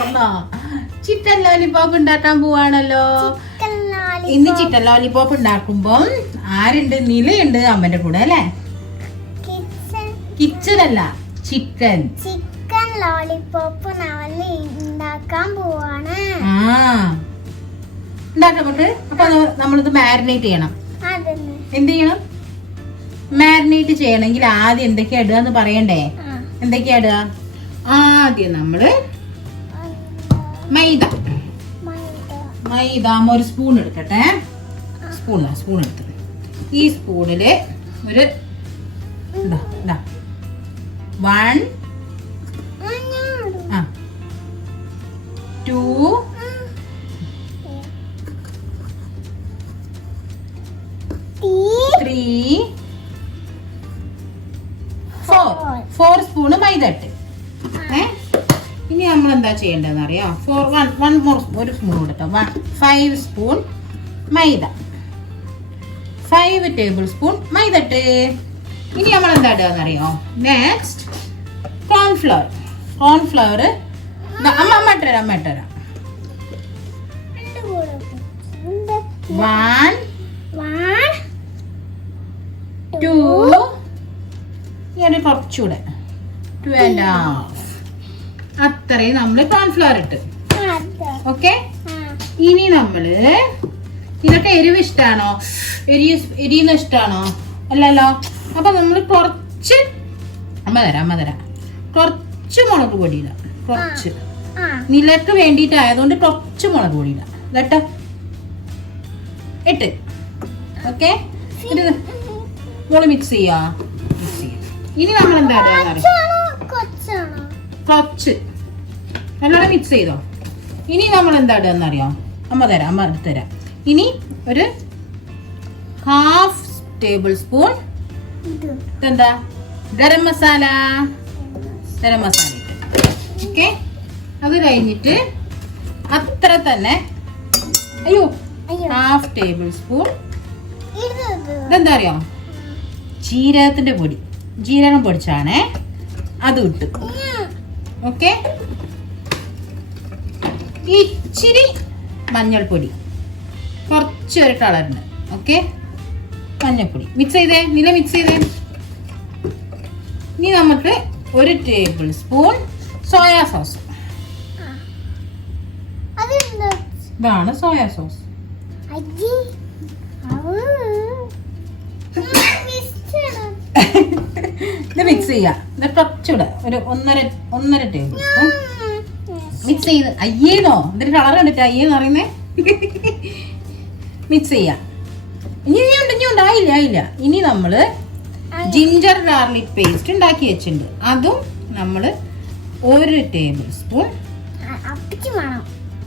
മറന്നോ? Chicken lollipop ഉണ്ടാക്കാൻ പോവാണല്ലോ. ഇന്ന് ചിക്കൻ ലോലിപോപ്പ് ഉണ്ടാക്കുമ്പം ആരുണ്ട്? നിലയുണ്ട് അമ്മന്റെ കൂടെ അല്ലേ? കിച്ചൺ അല്ല, ചിക്കൻ ലോലിപോപ്പ് ഉണ്ടാക്കാൻ പോവാണ്. ഉണ്ടാക്കട്ടെ. അപ്പൊ നമ്മളിത് മാരിനേറ്റ് ചെയ്യണം. എന്ത് ചെയ്യണം? മാരിനേറ്റ് ചെയ്യണമെങ്കിൽ ആദ്യം എന്തൊക്കെയാ ഇടുക എന്ന് പറയണ്ടേ? എന്തൊക്കെയാ ഇടുക? ആദ്യം നമ്മള് മൈദ ഒരു സ്പൂൺ എടുക്കട്ടെ. സ്പൂൺ എടുത്തിട്ട് ഈ സ്പൂണില് ഒരു 1 2 3 4 സ്പൂണ് മൈദ ഇട്ട്. ഇനി നമ്മൾ എന്താ ചെയ്യേണ്ടതെന്ന് അറിയാം? ഒരു സ്പൂൺ കൊടുത്തോ. 5 സ്പൂൺ മൈദ, 5 ടേബിൾ സ്പൂൺ മൈദ ഇട്ട്. ഇനി നമ്മൾ എന്താ ഇടുക അറിയോ? Next cornflour. അമ്മ ഇട്ടുതരാം. 1 2 കുറച്ചുകൂടെ 2.5 അത്രയും നമ്മള് കോൺഫ്ലവർ ഇട്ട്. ഓക്കെ. ഇനി നമ്മള് ഇതൊക്കെ എരിവ് ഇഷ്ടാണോ? എരിയുന്ന ഇഷ്ടാണോ? അല്ലല്ലോ. അപ്പൊ നമ്മള് കുറച്ച് അമ്മ തരാം കുറച്ച് മുളക് പൊടി ഇടാം. കുറച്ച് നിലക്ക് വേണ്ടിയിട്ടായതുകൊണ്ട് കുറച്ച് മുളക് പൊടി ഇടാം കേട്ടോ. ഇട്ട് ഓക്കെ. മിക്സ് ചെയ്യാ. ഇനി നമ്മൾ എന്താ കുറച്ച് നല്ലോണം മിക്സ് ചെയ്തോ. ഇനി നമ്മൾ എന്താ ഇടുക അറിയാം? അമ്മ എടുത്തരാം. ഇനി ഒരു 1/2 ടേബിൾ സ്പൂൺ എന്താ ഗരം മസാല ഓക്കെ. അത് കഴിഞ്ഞിട്ട് അത്ര തന്നെ 1/2 ടേബിൾ സ്പൂൺ ഇതെന്താ അറിയോ? ജീരകം പൊടിച്ചാണേ, അത് ഇട്ട്. ഓക്കെ. ഇച്ചിരി മഞ്ഞൾപ്പൊടി, കുറച്ചൊരു കളറിന്. ഓക്കെ. മഞ്ഞൾപ്പൊടി മിക്സ് ചെയ്തേ. ഇനി നമുക്ക് 1 ടേബിൾ സ്പൂൺ സോയാ സോസ്. ഇതാണ് സോയാ സോസ്. ഇത് മിക്സ് ചെയ്യാം. ഇത് കുറച്ചുകൂടെ ഒരു 1.5 ടേബിൾ സ്പൂൺ മിക്സ് ചെയ്ത്. അയ്യേന്നോ ഇതിന്റെ കളർ കണ്ടിട്ട് അയ്യേന്ന് പറയുന്നേ. മിക്സ് ചെയ്യാം. ഇനി ആയില്ല. ഇനി നമ്മള് ജിഞ്ചർ ഗാർലിക് പേസ്റ്റ് ഉണ്ടാക്കി വെച്ചിട്ടുണ്ട്. അതും നമ്മള് 1 ടേബിൾ സ്പൂൺ.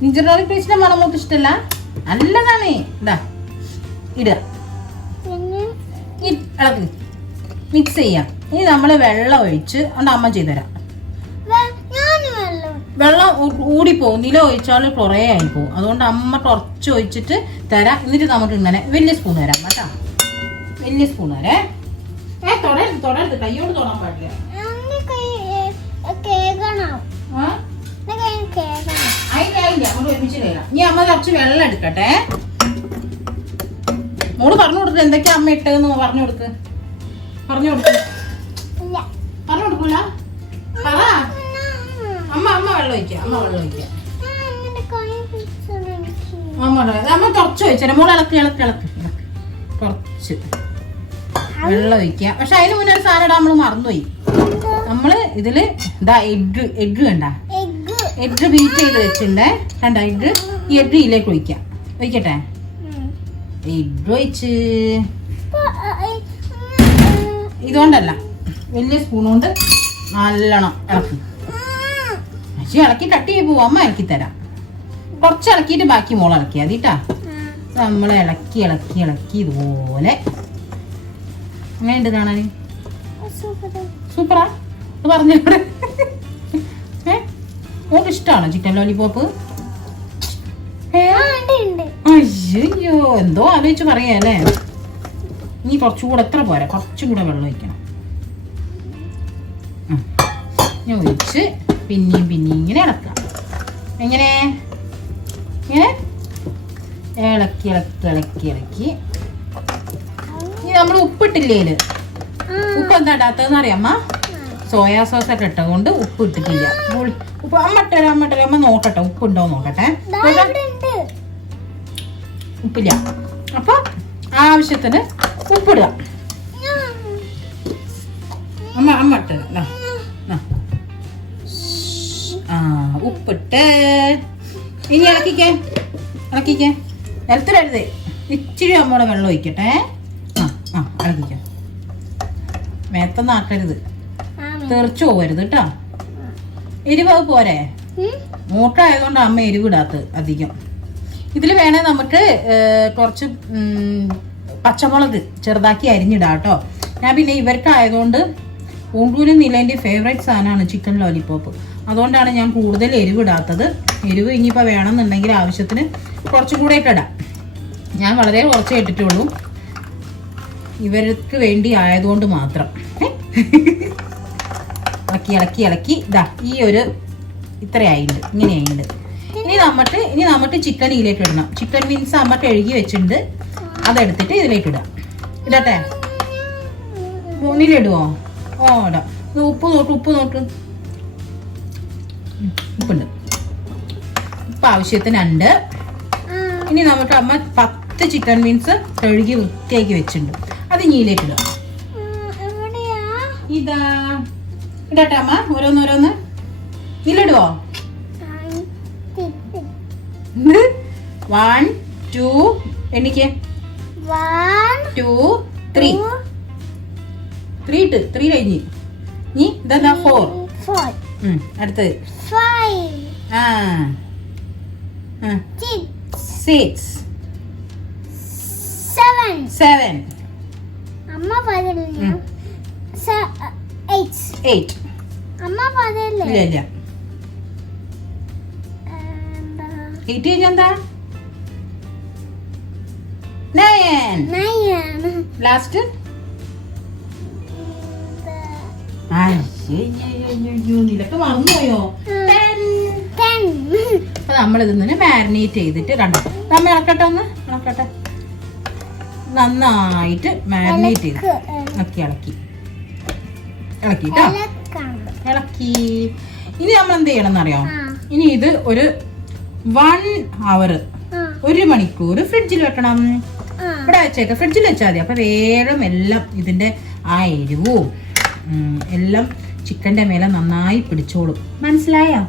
ജിഞ്ചർ ഗാർലിക് പേസ്റ്റിന്റെ മണം നമുക്ക് ഇഷ്ടമല്ല, നല്ലതാണ്. ഇടുക. ഇളക്കി മിക്സ് ചെയ്യാം. ഇനി നമ്മള് വെള്ളം ഒഴിച്ച് അമ്മ ചെയ്തുതരാം. വെള്ളം ഊടിപ്പോവും. നില ഒഴിച്ചാൽ കുറേ ആയിപ്പോവും. അതുകൊണ്ട് അമ്മ കുറച്ച് ഒഴിച്ചിട്ട് തരാം. എന്നിട്ട് നമുക്ക് ഇങ്ങനെ വലിയ സ്പൂൺ തരാം കേട്ടോ. വലിയ സ്പൂൺ തരേ. തൊടരുത്, കൈയോട് തൊടാൻ പാടില്ല. അതില്ല, അങ്ങോട്ട് ഒരുമിച്ച് കയറാം. ഇനി അമ്മ കുറച്ച് വെള്ളം എടുക്കട്ടെ. മോള് പറഞ്ഞു കൊടുത്ത് എന്തൊക്കെയാ അമ്മ ഇട്ടതെന്ന് പറഞ്ഞു കൊടുക്കൂല? പറ. അമ്മ വെള്ളം ഒഴിക്കാം. അമ്മ കുറച്ച് ഒഴിച്ചാൽ മോള് ഇളക്ക് കുറച്ച് വെള്ളം ഒഴിക്കുക. പക്ഷെ അതിന് മുന്നേ ഒരു സാധനം ഇടാൻ നമ്മള് മറന്നുപോയി. നമ്മള് ഇതില് എഗ്ഗ് കണ്ട, എഗ്ഗ് ബീറ്റ് ചെയ്ത് വെച്ചിട്ടുണ്ടേ. കണ്ട എഗ്ഗ്. ഈ എഗ്ഗ് ഇതിലേക്ക് ഒഴിക്കട്ടെ. എഗ്ഗ് ഒഴിച്ച് ഇതുകൊണ്ടല്ല, വലിയ സ്പൂൺ കൊണ്ട് നല്ലോണം ഇളക്കി കട്ട് ചെയ്ത് പോവും. അമ്മ ഇളക്കി തരാം. കുറച്ച് ഇളക്കിയിട്ട് ബാക്കി മോൾ ഇളക്കിയാ മതിട്ടാ. നമ്മൾ ഇളക്കി ഇതുപോലെ. അങ്ങനെയുണ്ട് കാണാന്. സൂപ്പറാ. അത് പറഞ്ഞോട്. മോൾക്ക് ഇഷ്ടമാണോ ചിക്കൻ ലോലിപോപ്പ്? അയ്യോ, എന്തോ ആലോചിച്ച് പറയാല്ലേ. ഇനി കുറച്ചുകൂടെ എത്ര പോരാ, കുറച്ചും കൂടെ വെള്ളം ഒഴിക്കണം. ഞാൻ ഒഴിച്ച് പിന്നെയും ഇങ്ങനെ ഇളക്കാം. എങ്ങനെ ഇങ്ങനെ ഇളക്കി ഇളക്കി ഇളക്കി ഇളക്കി. ഇനി നമ്മൾ ഉപ്പിട്ടില്ലേ? ഉപ്പ് എന്താ ഇടാത്തതെന്ന് അറിയാമ്മ? സോയാ സോസ് ഒക്കെ ഇട്ടതുകൊണ്ട് ഉപ്പ് ഇട്ടിട്ടില്ല. ഉപ്പ് അമ്മ നോക്കട്ടെ, ഉപ്പുണ്ടോ നോക്കട്ടെ. ഉപ്പില്ല. അപ്പൊ ആവശ്യത്തിന് ഉപ്പിടുക. അമ്മ ഇട്ടത് ഉപ്പിട്ട് ഇനി ഇളക്കിക്കേ. നിലത്തിലരുത്, ഇച്ചിരി അമ്മയുടെ വെള്ളം ഒഴിക്കട്ടെ. ഇളക്കിക്കോ. മേത്തൊന്നും ആക്കരുത്, തെറിച്ചു പോകരുത് കേട്ടോ. എരിവ് പോരെ? മൂട്ടായതുകൊണ്ട് അമ്മ എരിവിടാത്തത് അധികം. ഇതിൽ വേണേ നമുക്ക് കുറച്ച് പച്ചമുളക് ചെറുതാക്കി അരിഞ്ഞിടാം കേട്ടോ. ഞാൻ പിന്നെ ഇവർക്കായതുകൊണ്ട് ഊണ്ടൂരും നിലേൻ്റെ ഫേവറേറ്റ് സാധനമാണ് ചിക്കൻ ലോലിപോപ്പ്. അതുകൊണ്ടാണ് ഞാൻ കൂടുതൽ എരിവിടാത്തത്. എരിവ് ഇനിയിപ്പോൾ വേണമെന്നുണ്ടെങ്കിൽ ആവശ്യത്തിന് കുറച്ചും കൂടെ ഇട്ടിടാം. ഞാൻ വളരെ കുറച്ചേ ഇട്ടിട്ടുള്ളൂ, ഇവർക്ക് വേണ്ടി ആയതുകൊണ്ട് മാത്രം. ഇളക്കി ഇതാ ഈ ഒരു ഇത്രയായിട്ടുണ്ട്, ഇങ്ങനെയായിട്ടുണ്ട്. ഇനി നമുക്ക് ചിക്കൻ ഇതിലേക്ക് ഇടണം. ചിക്കൻ മീൻസ് അമ്മ കഴുകി വെച്ചിട്ടുണ്ട്, അതെടുത്തിട്ട് ഇതിലേക്ക് ഇടാം. ഇടട്ടെ? മൂന്നിലിടുവോ? ഇടാം. ഉപ്പ് നോട്ട്. ഉപ്പുണ്ട്. ഉപ്പ് ആവശ്യത്തിനുണ്ട്. ഇനി നമുക്ക് അമ്മ 10 ചിക്കൻ മീൻസ് കഴുകി വൃത്തിയാക്കി വെച്ചിട്ടുണ്ട്, അത് ഇനിയിലേക്ക് ഇടുക. ഇതാ ഇടട്ടെ അമ്മ? ഓരോന്നോരോന്ന് ഇതിലിടുവോ? 1 2 എണ്ണിക്ക്. 1 2 3 3 3 കഴിഞ്ഞ്. ഇനി ഇതാ 4. അടുത്ത് 5 6 7 അമ്മ പറയില്ല. 8 അമ്മ പറയില്ല. ഇല്ല 8 കഴിഞ്ഞെന്താ? 9 ലാസ്റ്റ്. നിലക്ക് മറന്നുപോയോ? 10. അപ്പൊ നമ്മളിതൊന്ന് മാരിനേറ്റ് ചെയ്തിട്ട് കണ്ടോ. നമ്മൾ ഇളക്കട്ടെ നന്നായിട്ട് മാരിനേറ്റ് ചെയ്ത് ഇളക്കി. ഇനി നമ്മൾ എന്ത് ചെയ്യണം എന്നറിയോ? ഇനി ഇത് ഒരു 1 hour 1 മണിക്കൂർ ഫ്രിഡ്ജിൽ വെക്കണം. ഇവിടെ വെച്ചേക്കാം, ഫ്രിഡ്ജിൽ വെച്ചാൽ മതി. അപ്പൊ വേഗം എല്ലാം ഇതിന്റെ ആ എരിവും എല്ലാം ചിക്കന്റെ മേലെ നന്നായി പിടിച്ചോളും. മനസ്സിലായോ?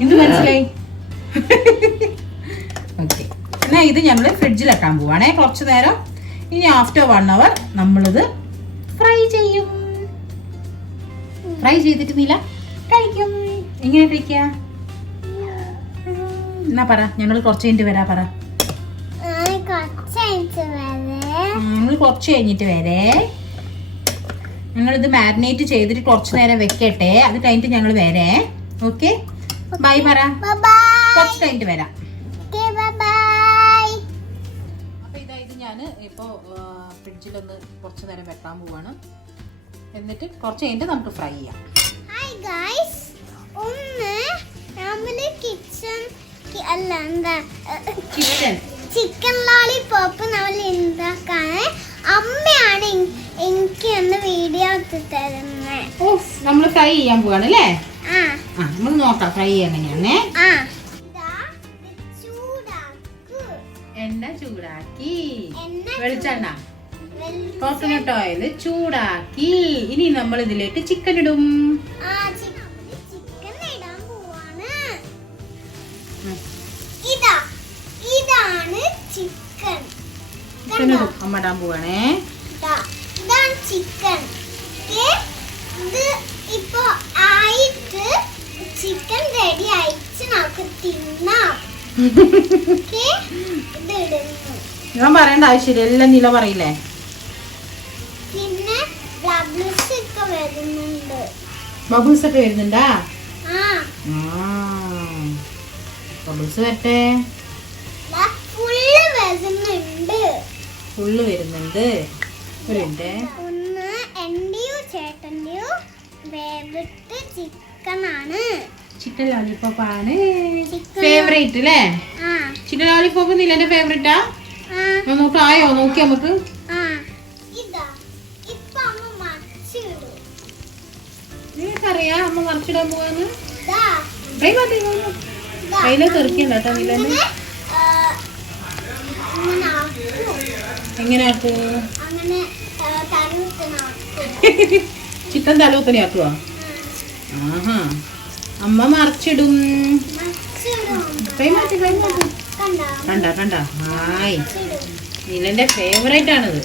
എന്ത് മനസ്സിലായി? ഓക്കെ, എന്നാ ഇത് ഞങ്ങൾ ഫ്രിഡ്ജിൽ വെക്കാൻ പോവാണേ കുറച്ചു നേരം. ഇനി ആഫ്റ്റർ 1 hour നമ്മളിത് ഫ്രൈ ചെയ്യും. ഫ്രൈ ചെയ്തിട്ട് നീല കഴിക്കും. എങ്ങനെ കഴിക്കുക? എന്നാ പറ, ഞങ്ങൾ കുറച്ച് കഴിഞ്ഞിട്ട് വരാ. പറ, ഞങ്ങൾ കുറച്ച് കഴിഞ്ഞിട്ട് വരേ. ഞങ്ങളിത് മാരിനേറ്റ് ചെയ്തിട്ട് കുറച്ച് നേരം വെക്കട്ടെ, അത് കഴിഞ്ഞിട്ട് ഞങ്ങൾ വരേ. ഓക്കെ, ബൈ പറ. കുറച്ച് കഴിഞ്ഞിട്ട് വരാം. അപ്പൊ ഇത് ഞാൻ ഇപ്പോ ഫ്രിഡ്ജിലൊന്ന് കുറച്ച് നേരം വെക്കാൻ പോവാണ്. എന്നിട്ട് കുറച്ച് കഴിഞ്ഞിട്ട് നമുക്ക് ഫ്രൈ ചെയ്യാം. ഹായ് ഗൈസ്, ചിക്കൻ ലോലിപോപ്പ് നമ്മൾ ഉണ്ടാക്കാണ്. അമ്മയാണ് എനിക്ക് ഒന്ന് വീഡിയോ തരുന്നത്. നമ്മൾ ഫ്രൈ ചെയ്യാൻ പോവാണ് അല്ലേ? നമ്മൾ നോക്കാം ഫ്രൈ എങ്ങനെയാണേ. എണ്ണ ചൂടാക്കി, വെളിച്ചെണ്ണ കോക്കനട്ട് ഓയിൽ ചൂടാക്കി. ഇനി നമ്മൾ ഇതിലേക്ക് ചിക്കൻ ഇടും. ഇതാണ് ചിക്കൻ. അമ്മ ഇടാൻ പോവാണേ. ഇതാണ് ചിക്കൻ. ഇത് ഇപ്പൊ ആയിട്ട് ചിക്കൻ റെഡി ആയിട്ട് നമുക്ക് തിന്നാം. ഞാൻ പറയേണ്ട ആവശ്യമില്ല, എല്ലാം നില പറയില്ലേ. പിന്നെ ബബിൾസ് ഒക്കെ വരുന്നുണ്ട്. ബബിൾസ് ഒക്കെ വരുന്നുണ്ടാ? ബബിൾസ് വരട്ടെ. ഫുള്ള് വരുന്നുണ്ട്. ഒന്ന് എന്റെയോ ചേട്ടന്റെയോ ഫേവറേറ്റ് ചിക്കൻ ആണ്. ചിക്കൻ ലോലിപോപ്പ് ആണ് ഫേവറേറ്റ് അല്ലേ? ചിക്കൻ ലോലിപോപ്പ് നിലന്റെ ഫേവറേറ്റാ? നമുക്ക് ആയോ നോക്കി നമുക്ക്. നിനക്കറിയാ അമ്മ മറിച്ചിടാൻ പോവാന്ന്? കയ്യിലെ തെറിക്കണ്ട കേട്ടോ നിലന്. എങ്ങനെ ആക്കൂ? ചിക്കൻ തലൂത്തനെ ആക്കുവാ? ആഹാ, അമ്മ മറിച്ചിടും. കൈമാറ്റി കണ്ട കണ്ട. ഹായ്, നിലന്റെ ഫേവറേറ്റ് ആണിത്.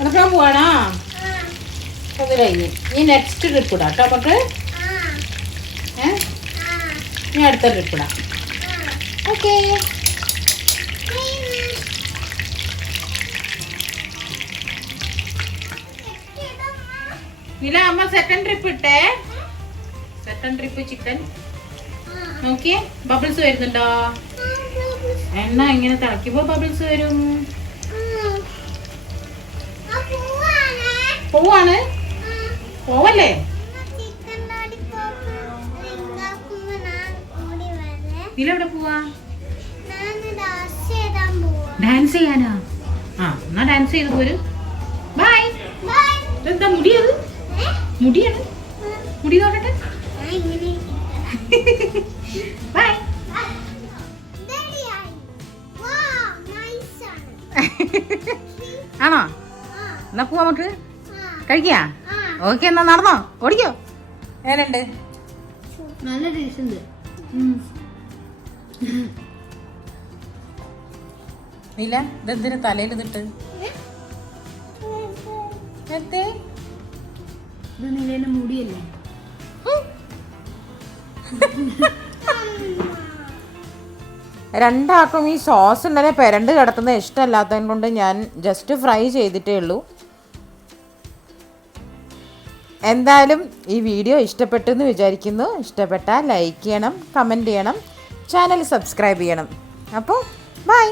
എടുക്കാൻ പോവാണോ? അത് കഴിഞ്ഞ് ഈ നെക്സ്റ്റ് ട്രിപ്പ് ഇടാം കേട്ടോ നമുക്ക്. ഇനി അടുത്ത ട്രിപ്പ് ഇടാം. ഓക്കെ, നില അമ്മ സെക്കൻഡ് ട്രിപ്പ് ഇട്ടേ. സെക്കൻഡ് ട്രിപ്പ് ചിക്കൻ നോക്കിയേ, ബബിൾസ് വരുന്നുണ്ടോ? എണ്ണ ഇങ്ങനെ തിളയ്ക്കുമ്പോ ബബിൾസ് വരും. പോവാണ്? പോവല്ലേ? നിലെവിടെ പോവാ? ഡാൻസ് ചെയ്യാനാ? ആ, എന്നാ ഡാൻസ് ചെയ്ത് പോരും. ബൈ. എന്താ മുടിയത്? മുടിയാണ്. മുടി നോക്കട്ടെ. ബൈ. ആണോ? എന്നാ പോവാ നമുക്ക്. കഴിക്കാ? ഓക്കെ, എന്നാ നടന്നോ, ഓടിക്കോ. ഏനുണ്ട്? നല്ല ടേസ്റ്റ് ഉണ്ട്. നീല ഇതെന്തിനാ തലയിൽ ഇതിട്ട്? ഇത് നിലയുടെ മുടിയല്ലേ? രണ്ടാക്കും ഈ സോസ് ഇന്നലെ പെരണ്ട് കിടത്തുന്നത് ഇഷ്ടമല്ലാത്തത് കൊണ്ട് ഞാൻ ജസ്റ്റ് ഫ്രൈ ചെയ്തിട്ടേ ഉള്ളൂ. എന്തായാലും ഈ വീഡിയോ ഇഷ്ടപ്പെട്ടെന്ന് വിചാരിക്കുന്നു. ഇഷ്ടപ്പെട്ടാൽ ലൈക്ക് ചെയ്യണം, കമൻറ്റ് ചെയ്യണം, ചാനൽ സബ്സ്ക്രൈബ് ചെയ്യണം. അപ്പോൾ ബൈ.